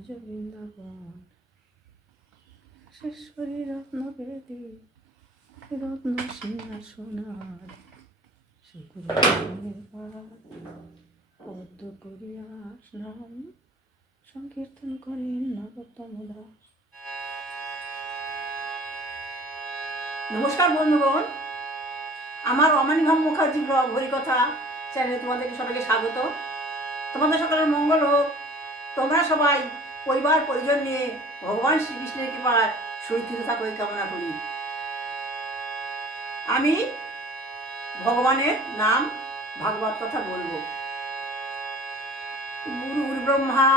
ব্রজ বৃন্দাবন শেশ্বরী রত্নবেদী রত্ন সিংহাসনার সুগুরু পদ্ম করিয়া নাম সংকীর্তন করেন নরোত্তম দাস। নমস্কার বন্ধুগণ, আমার অমানিভাব মুখার্জি ব্লগ হরিকথা চ্যানেলে তোমাদেরকে সবাইকে স্বাগত। তোমাদের সকলের মঙ্গল হোক। তোমরা সবাই পরিবার পরিজন নিয়ে ভগবান শ্রীকৃষ্ণের কৃপায় সুরক্ষিত থাকো এই কামনা করি। আমি ভগবানের নাম ভাগবত কথা বলবো। গুরুর ব্রহ্মা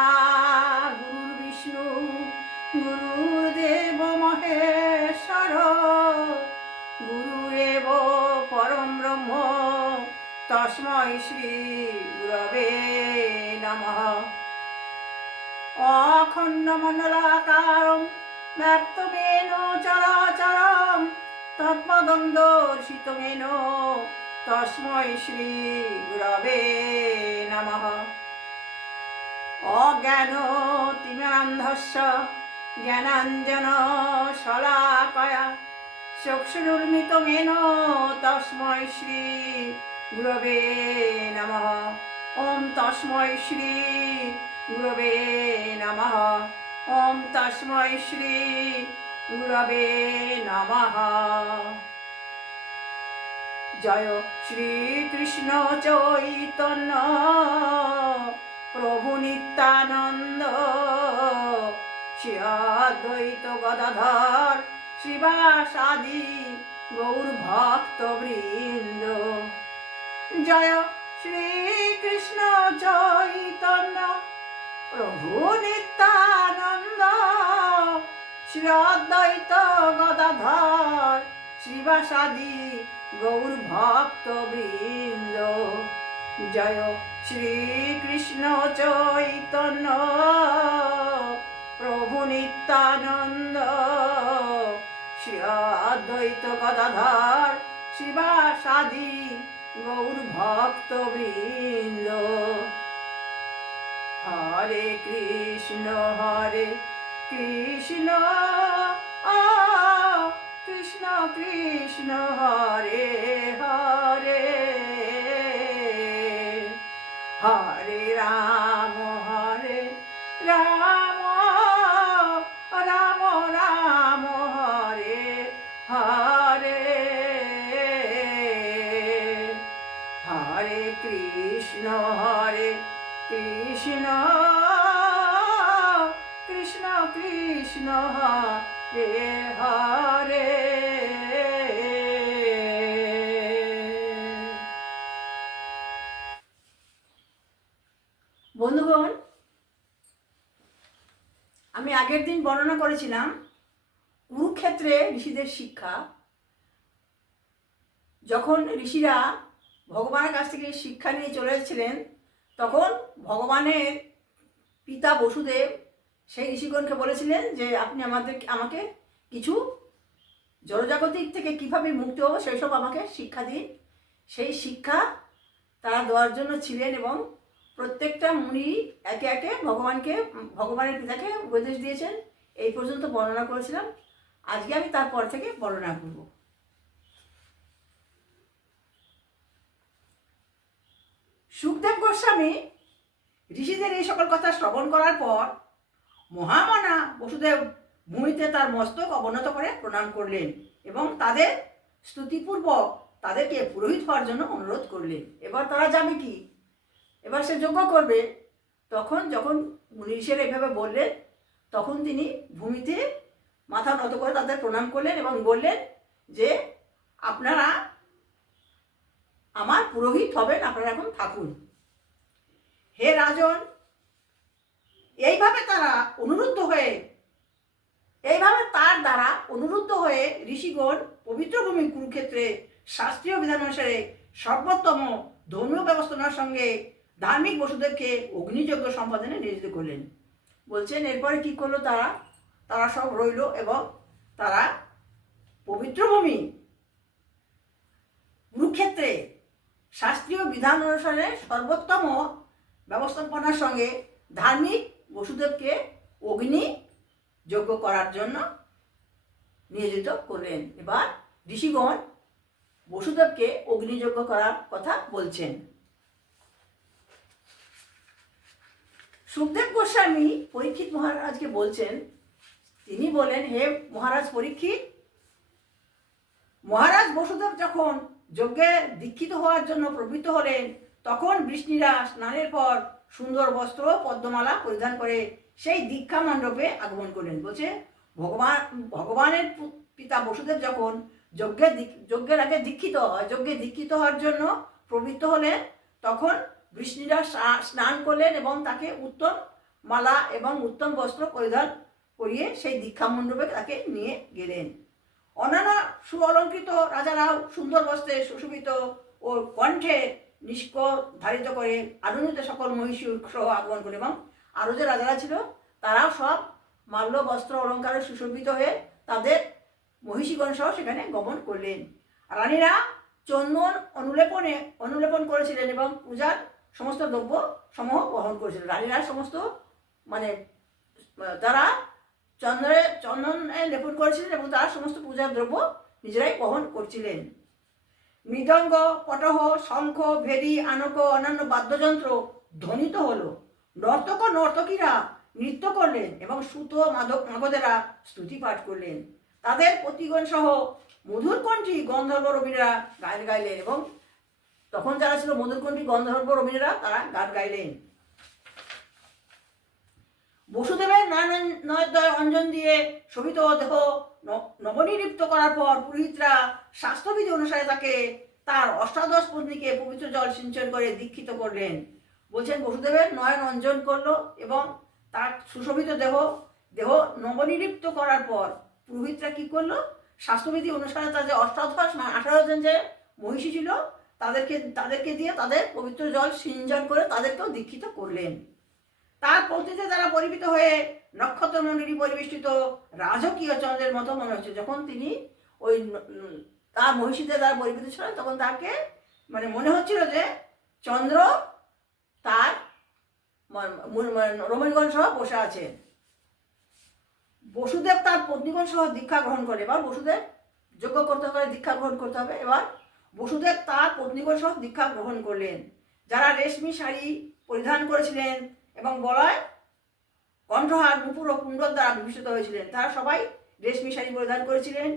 গুরুর বিষ্ণু গুরুদেব মহেশ্বর গুরুরেব পরম ব্রহ্ম তস্মৈ শ্রী গুরবে নমঃ। অখণ্ডমণ্ডলাকারং ব্যক্তমেন চরাচরং তৎপদং দর্শিতমেন তস্মৈ শ্রী গুরবে নমঃ। অজ্ঞানতিমিরান্ধস্য জ্ঞানাঞ্জন শলাকয়া চক্ষুरुन्मिलितं তস্মৈ শ্রী গুরবে নমঃ। ওম তস্মৈ শ্রী গুরবে নমঃ। ওম তস্মৈ শ্রী গুরবে নমঃ। জয় শ্রীকৃষ্ণ চৈতন্য প্রভু নিত্যানন্দ শ্রী অদ্বৈত গদাধর শ্রীবাসাদি গৌর ভক্তবৃন্দ। জয় শ্রীকৃষ্ণ চৈতন্য প্রভু নিত্যানন্দ শ্রী অদ্বৈত গদাধর শ্রীবাসাদি গৌর ভক্তবৃন্দ। জয় শ্রীকৃষ্ণ চৈতন্য প্রভু নিত্যানন্দ শ্রী অদ্বৈত গদাধর শিবাসাদি গৌর ভক্তবৃন্দ। হরে কৃষ্ণ কৃষ্ণ কৃষ্ণ হরে হরে হরে রাম রাম রাম হরে হরে হরে কৃষ্ণ কৃষ্ণ কৃষ্ণ হরে হরে। বন্ধুগণ, আমি আগের দিন বর্ণনা করেছিলাম কুরুক্ষেত্রে ঋষিদের শিক্ষা। যখন ঋষিরা ভগবানের কাছ থেকে শিক্ষা নিয়ে চলে এসেছিলেন, তখন ভগবানের পিতা বসুদেব সেই ঋষিগণকে বলেছিলেন যে আপনি আমাকে কিছু জড়জাগতিক থেকে কিভাবে মুক্তি হবো সেই সব আমাকে শিক্ষা দিন। সেই শিক্ষা তারা দেওয়ার জন্য ছিলেন এবং প্রত্যেকটা মুনি একে একে ভগবানের পিতাকে উপদেশ দিয়েছেন। এই পর্যন্ত বর্ণনা করেছিলাম। আজকে আমি তারপর থেকে বর্ণনা করব। সুখদেব গোস্বামী ঋষিদের এই সকল কথা শ্রবণ করার পর মহামনা বসুদেব ভূমিতে তার মস্তক অবনত করে প্রণাম করলেন এবং তাদের স্তুতিপূর্বক তাদেরকে পুরোহিত হওয়ার জন্য অনুরোধ করলেন। এবার তারা যাবে কি, এবার সে যজ্ঞ করবে। তখন যখন মুনি ঋষিরা এভাবে বললেন, তখন তিনি ভূমিতে মাথা নত করে তাদের প্রণাম করলেন এবং বললেন যে আপনারা আমার পুরোহিত হবেন, আপনারা এখন থাকুন। হে রাজন, এইভাবে তার দ্বারা অনুরুদ্ধ হয়ে ঋষিগণ পবিত্র ভূমি কুরুক্ষেত্রে শাস্ত্রীয় বিধান অনুসারে সর্বোত্তম ধর্মীয় ব্যবস্থাপনার সঙ্গে ধার্মিক বসুদেবকে অগ্নিযজ্ঞ সম্পাদনে নিয়োজিত করলেন। বলছেন এরপরে কি করলো তারা সব রইল এবং তারা পবিত্র ভূমি কুরুক্ষেত্রে শাস্ত্রীয় বিধান অনুসারে সর্বোত্তম ব্যবস্থাপনার সঙ্গে ধার্মিক বসুদেবকে অগ্নি যজ্ঞ করার জন্য নিয়োজিত করলেন। এবার ঋষিগণ বসুদেবকে অগ্নিযজ্ঞ করার কথা বলছেন। সুখদেব গোস্বামী পরীক্ষিত মহারাজকে বলছেন, তিনি বলেন, হে মহারাজ পরীক্ষিত, মহারাজ বসুদেব যখন যজ্ঞে দীক্ষিত হওয়ার জন্য প্রবৃত্ত হলেন, তখন বৃষ্ণিরা স্নানের পর সুন্দর বস্ত্র পদ্মমালা পরিধান করে সেই দীক্ষা মণ্ডপে আগমন করলেন। বলছে ভগবানের পিতা বসুদেব যখন যজ্ঞের আগে যজ্ঞে দীক্ষিত হওয়ার জন্য প্রবৃত্ত হলেন, তখন বৃষ্ণিরা স্নান করলেন এবং তাকে উত্তম মালা এবং উত্তম বস্ত্র পরিধান করিয়ে সেই দীক্ষা মণ্ডপে তাকে নিয়ে গেলেন। অন্যান্য সুঅলঙ্কৃত রাজারাও সুন্দর বস্ত্রে সুশোভিত ও কণ্ঠে নিষ্ক ধারিত করে আনন্দিত সকল মহিষী সহ আগমন করে, এবং আরও যে রাজারা ছিল তারাও সব মাল্য বস্ত্র অলঙ্কারে সুশোভিত হয়ে তাদের মহিষীগণ সহ সেখানে গমন করলেন। রানীরা চন্দন অনুলেপন করেছিলেন এবং পূজার সমস্ত দ্রব্য সমূহ বহন করেছিলেন। রানীরা সমস্ত তারা চন্দন লেপন করেছিলেন এবং তারা সমস্ত পূজার দ্রব্য নিজেরাই বহন করছিলেন। মৃদঙ্গ, পটহ, শঙ্খ, ভেরি, আনক অন্যান্য বাদ্যযন্ত্র ধ্বনিত হলো। নর্তক নর্তকীরা নৃত্য করলেন এবং সুত মাগধেরা স্তুতি পাঠ করলেন। তাদের পতিগণ সহ মধুরকণ্ঠী গন্ধর্ব রবীন্দ্রা গান গাইলেন, এবং তখন যারা ছিল মধুরকণ্ঠী গন্ধর্ব রবীন্দ্রা তারা গান গাইলেন। বসুদেবের নয়নদ্বয় অঞ্জন দিয়ে শোভিত দেহ নবনিলিপ্ত করার পর পুরোহিতরা স্বাস্থ্যবিধি অনুসারে তাকে তার অষ্টাদশ পত্নীকে পবিত্র জল সিঞ্চন করে দীক্ষিত করলেন। বলছেন বসুদেবের নয়ন অঞ্জন করলো এবং তার সুশোভিত দেহ নবনিলিপ্ত করার পর পুরোহিতরা কি করলো, স্বাস্থ্যবিধি অনুসারে তার যে অষ্টাদশ 18 জন যে মহিষী ছিল তাদেরকে দিয়ে তাদের পবিত্র জল সিঞ্চন করে তাদেরকেও দীক্ষিত করলেন। তার পত্নীতে তারা পরিবৃত হয়ে নক্ষত্র মণ্ডলী পরিবেষ্টিত রাজকীয় চন্দ্রের মতো মনে হচ্ছে। যখন তিনি ওই তার মহিষীদের দ্বারা পরিবৃত ছিলেন, তখন তাকে মনে হচ্ছিল যে চন্দ্র তার রমণীগণ সহ বসে আছেন। বসুদেব তার পত্নীগণ সহ দীক্ষা গ্রহণ করে। এবার বসুদেব যজ্ঞ করতে হবে, দীক্ষা গ্রহণ করতে হবে। এবার বসুদেব তার পত্নীগণ সহ দীক্ষা গ্রহণ করলেন। যারা রেশমি শাড়ি পরিধান করেছিলেন এবং গলায় কণ্ঠহার, নুপুর ও কুণ্ডল দ্বারা বিভূষিত হয়েছিলেন, তারা সবাই রেশমি শাড়ি পরিধান করেছিলেন,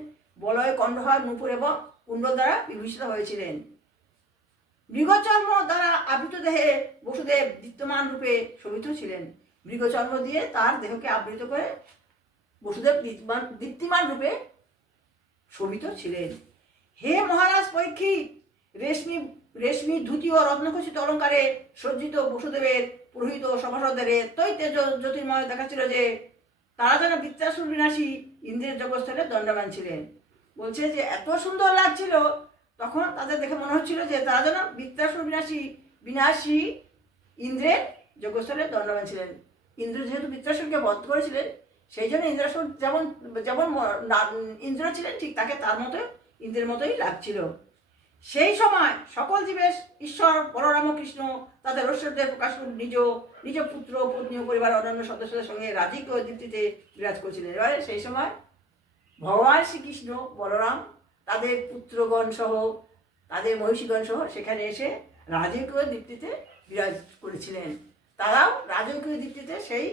বলয়, কণ্ঠহার, নুপুর এবং কুণ্ডল দ্বারা বিভূষিত হয়েছিলেন। মৃগচর্ম দ্বারা আবৃত দেহে বসুদেব দীপ্তমান রূপে শোভিত ছিলেন। মৃগচর্ম দিয়ে তার দেহকে আবৃত করে বসুদেব দীপ্তিমান রূপে শোভিত ছিলেন। হে মহারাজ পরীক্ষিত, রেশমি ধুতি ও রত্নখচিত অলঙ্কারে সজ্জিত বসুদেবের পুরোহিত ও সভাসদদের এতই জ্যোতির্ময় দেখাচ্ছিল যে তারা যেন বৃত্তাসুর বিনাশী ইন্দ্রের জগৎস্থলে দণ্ডায়মান ছিলেন। বলছে যে এত সুন্দর লাগছিল, তখন তাদের দেখে মনে হচ্ছিল যে তারা যেন বৃত্তাসুর বিনাশী ইন্দ্রের জগৎস্থলে দণ্ডায়মান ছিলেন। ইন্দ্র যেহেতু বৃত্তাসুরকে বধ করেছিলেন, সেই জন্য ইন্দ্রাসুর যেমন ইন্দ্র ছিলেন, ঠিক তাকে তার মতো ইন্দ্রের মতোই লাগছিল। সেই সময় সকল জীবের ঈশ্বর বলরাম কৃষ্ণ তাদের ঐশ্বর্যের প্রকাশ নিজ পুত্র, পত্নী ও পরিবার অন্যান্য সদস্যদের সঙ্গে রাজকীয় দীপ্তিতে বিরাজ করছিলেন। এবারে সেই সময় ভগবান শ্রীকৃষ্ণ, বলরাম তাদের পুত্রগণ সহ তাদের মহিষীগণ সহ সেখানে এসে রাজকীয় দীপ্তিতে বিরাজ করেছিলেন। তারাও রাজকীয় দীপ্তিতে সেই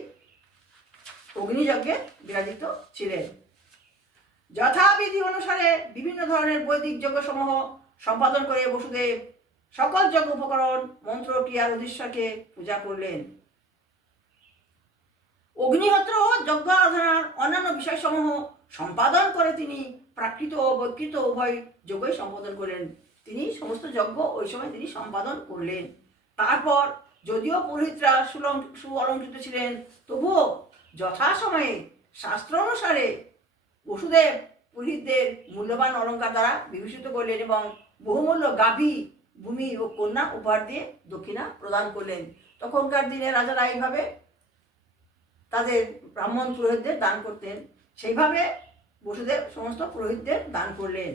অগ্নিযজ্ঞে বিরাজিত ছিলেন। যথাবিধি অনুসারে বিভিন্ন ধরনের বৈদিক যজ্ঞসমূহ সম্পাদন করে বসুদেব সকল যজ্ঞ উপকরণ, মন্ত্র, ক্রিয়ার উদ্দেশ্যকে পূজা করলেন। অগ্নিহোত্র ও যজ্ঞ আরাধনার অন্যান্য বিষয়সমূহ সম্পাদন করে তিনি প্রাকৃত ও বৈকৃত উভয় যজ্ঞই সম্পাদন করলেন। তিনি সমস্ত যজ্ঞ ওই সময় তিনি সম্পাদন করলেন। তারপর যদিও পুরোহিতরা সুঅলঙ্কৃত ছিলেন, তবুও যথাসময়ে শাস্ত্র অনুসারে বসুদেব পুরোহিতদের মূল্যবান অলঙ্কার দ্বারা বিভূষিত করলেন এবং বহুমূল্য গাভী, ভূমি ও কন্যা উপহার দিয়ে দক্ষিণা প্রদান করলেন। তখনকার দিনে রাজারা এইভাবে তাদের ব্রাহ্মণ পুরোহিতদের দান করতেন। সেইভাবে বসুদেব সমস্ত পুরোহিতদের দান করলেন।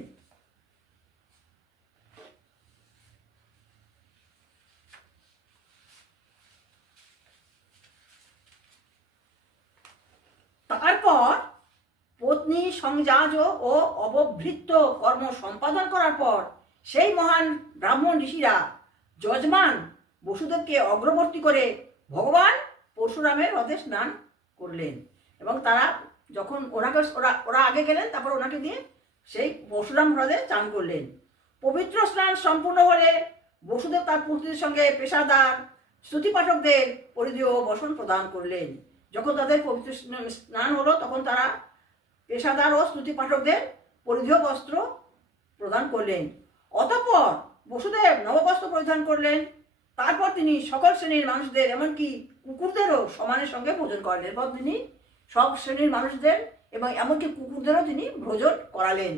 সংযাজ ও অবভৃত্ত কর্ম সম্পাদন করার পর সেই মহান ব্রাহ্মণ ঋষিরা যজমান বসুদেবকে অগ্রবর্তী করে ভগবান পরশুরামের হ্রদে স্নান করলেন। এবং তারা যখন ওরা আগে গেলেন, তারপর ওনাকে দিয়ে সেই পরশুরাম হ্রদে চান করলেন। পবিত্র স্নান সম্পূর্ণ হলে বসুদেব তার পুত্রদের সঙ্গে পেশাদার স্তুতি পাঠকদের পরিধেয় বসন প্রদান করলেন। যখন তাদের পবিত্র স্নান হলো, তখন তারা পেশাদার ও স্তুতি পাঠকদের পরিধেয় বস্ত্র প্রদান করলেন। অতঃপর বসুদেব নববস্ত্র পরিধান করলেন। তারপর তিনি সকল শ্রেণীর মানুষদের, এমনকি কুকুরদেরও সমানের সঙ্গে ভোজন করালেন। এরপর তিনি সব শ্রেণীর মানুষদের এবং এমনকি কুকুরদেরও তিনি ভোজন করালেন।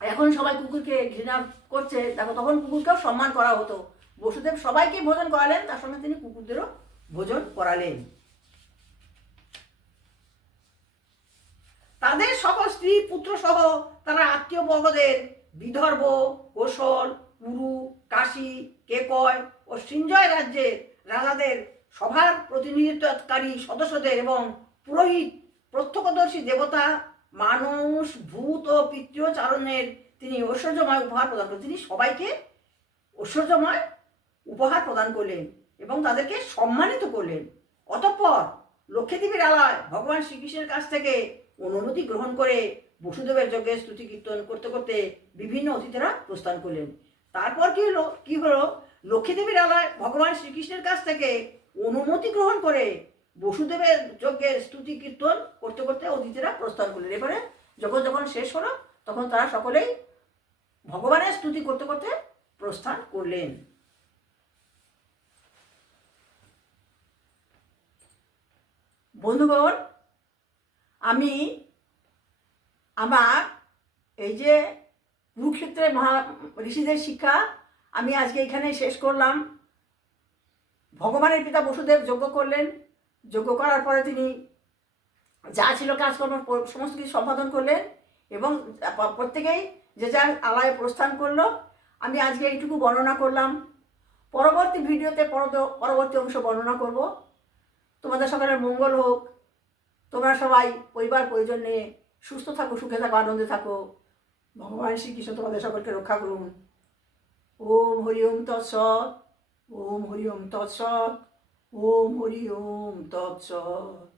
এখন সবাই কুকুরকে ঘৃণা করছে, দেখো তখন কুকুরকেও সম্মান করা হতো। বসুদেব সবাইকে ভোজন করালেন, তার সঙ্গে তিনি কুকুরদেরও ভোজন করালেন। তাদের সকল স্ত্রী পুত্র সহ তারা আত্মীয় বর্গদের বিদর্ভ, কোশল, পুরু, কাশী, কেকয় ও সিঞ্জয় রাজ্যের রাজাদের সভার প্রতিনিধিত্বকারী সদস্যদের এবং পুরোহিত, প্রত্যক্ষদর্শী দেবতা, মানুষ, ভূত ও পিতৃচারণের তিনি ঐশ্বর্যময় উপহার প্রদান করলেন। তিনি সবাইকে ঐশ্বর্যময় উপহার প্রদান করলেন এবং তাদেরকে সম্মানিত করলেন। অতঃপর লক্ষ্মীদেবীর আলয় ভগবান শ্রীকৃষ্ণের কাছ থেকে অনুমতি গ্রহণ করে বসুদেবের যজ্ঞে স্তুতি কীর্তন করতে করতে বিভিন্ন অতিথিরা প্রস্থান করলেন। তারপর কি হলো লক্ষ্মীদেবীর আলয় ভগবান শ্রীকৃষ্ণের কাছ থেকে অনুমতি গ্রহণ করে বসুদেবের যজ্ঞের স্তুতি কীর্তন করতে করতে অতিথিরা প্রস্থান করলেন। এবারে যখন শেষ হলো, তখন তারা সকলেই ভগবানের স্তুতি করতে করতে প্রস্থান করলেন। বন্ধুগণ, আমি আমার এই যে কুরুক্ষেত্রের ঋষিদের শিক্ষা আমি আজকে এখানে শেষ করলাম। ভগবানের পিতা বসুদেব যজ্ঞ করলেন। যজ্ঞ করার পরে তিনি যা ছিল কাজকর্ম সমস্ত কিছু সম্পাদন করলেন এবং প্রত্যেকেই যে যার আলয়ে প্রস্থান করলো। আমি আজকে এইটুকু বর্ণনা করলাম। পরবর্তী ভিডিওতে পরবর্তী অংশ বর্ণনা করব। তোমাদের সকলের মঙ্গল হোক। তোমরা সবাই পরিবার পরিজন নিয়ে সুস্থ থাকো, সুখে থাকো, আনন্দে থাকো। ভগবান শ্রীকৃষ্ণ তোমাদের সকলকে রক্ষা করুন। ওম হরি ওম তৎসৎ। ওম হরি ওম তৎসৎ। ওম হরি ওম তৎসৎ।